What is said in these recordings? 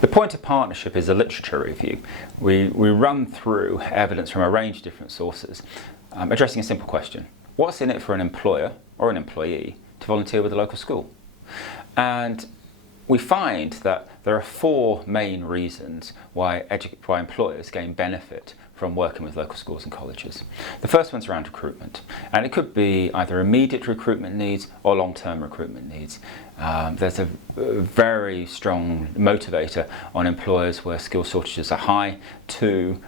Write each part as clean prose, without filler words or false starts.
The point of partnership is a literature review. We run through evidence from a range of different sources, addressing a simple question. What's in it for an employer or an employee to volunteer with a local school? And we find that there are four main reasons why employers gain benefit from working with local schools and colleges. The first one's around recruitment, and it could be either immediate recruitment needs or long-term recruitment needs. There's a very strong motivator on employers where skill shortages are high to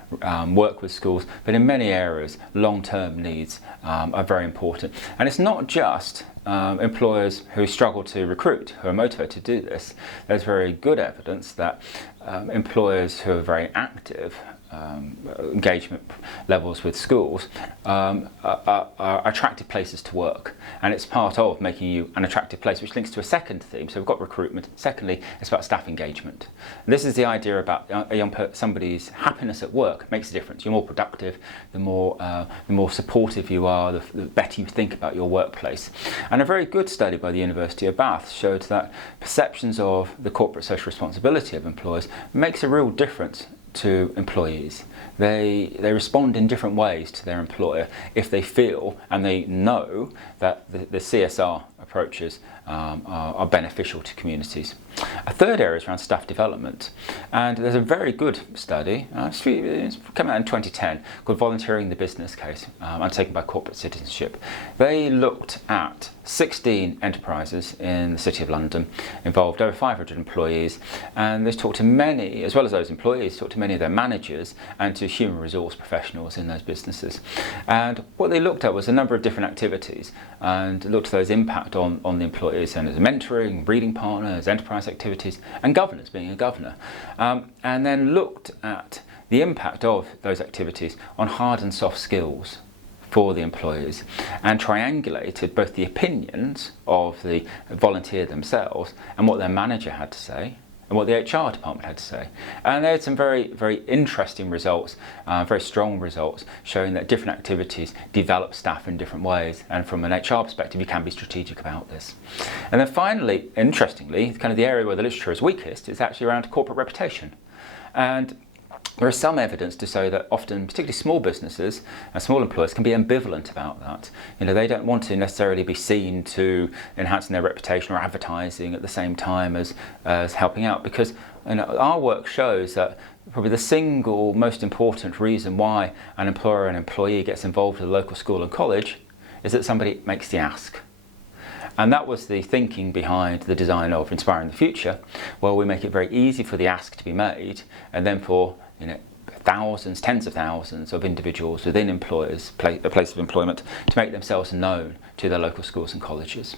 work with schools, but in many areas long-term needs are very important. And it's not just employers who struggle to recruit who are motivated to do this. There's very good evidence that employers who are very active engagement levels with schools are attractive places to work, and it's part of making you an attractive place, which links to a second theme. So we've got recruitment. Secondly, it's about staff engagement. And this is the idea about somebody's happiness at work makes a difference. You're more productive, the more supportive you are, the better you think about your workplace. And a very good study by the University of Bath showed that perceptions of the corporate social responsibility of employers makes a real difference to employees. They respond in different ways to their employer if they feel and they know that the CSR approaches are beneficial to communities. A third area is around staff development, and there's a very good study, it's come out in 2010, called Volunteering the Business Case, undertaken by Corporate Citizenship. They looked at 16 enterprises in the City of London, involved over 500 employees, and they talked to many, as well as those employees, talked to many of their managers and to human resource professionals in those businesses. And what they looked at was a number of different activities, and looked at those impact on the employees, and as mentoring, reading partners, enterprise activities, and governance, being a governor, and then looked at the impact of those activities on hard and soft skills for the employees, and triangulated both the opinions of the volunteer themselves and what their manager had to say and what the HR department had to say. And they had some very, very interesting results, very strong results, showing that different activities develop staff in different ways, and from an HR perspective you can be strategic about this. And then finally, interestingly, kind of the area where the literature is weakest is actually around corporate reputation. And there is some evidence to show that often, particularly small businesses and small employers, can be ambivalent about that. They don't want to necessarily be seen to enhancing their reputation or advertising at the same time as helping out, because our work shows that probably the single most important reason why an employer and employee gets involved with a local school and college is that somebody makes the ask. And that was the thinking behind the design of Inspiring the Future, where we make it very easy for the ask to be made, and then for thousands, tens of thousands of individuals within employers, a place of employment, to make themselves known to their local schools and colleges.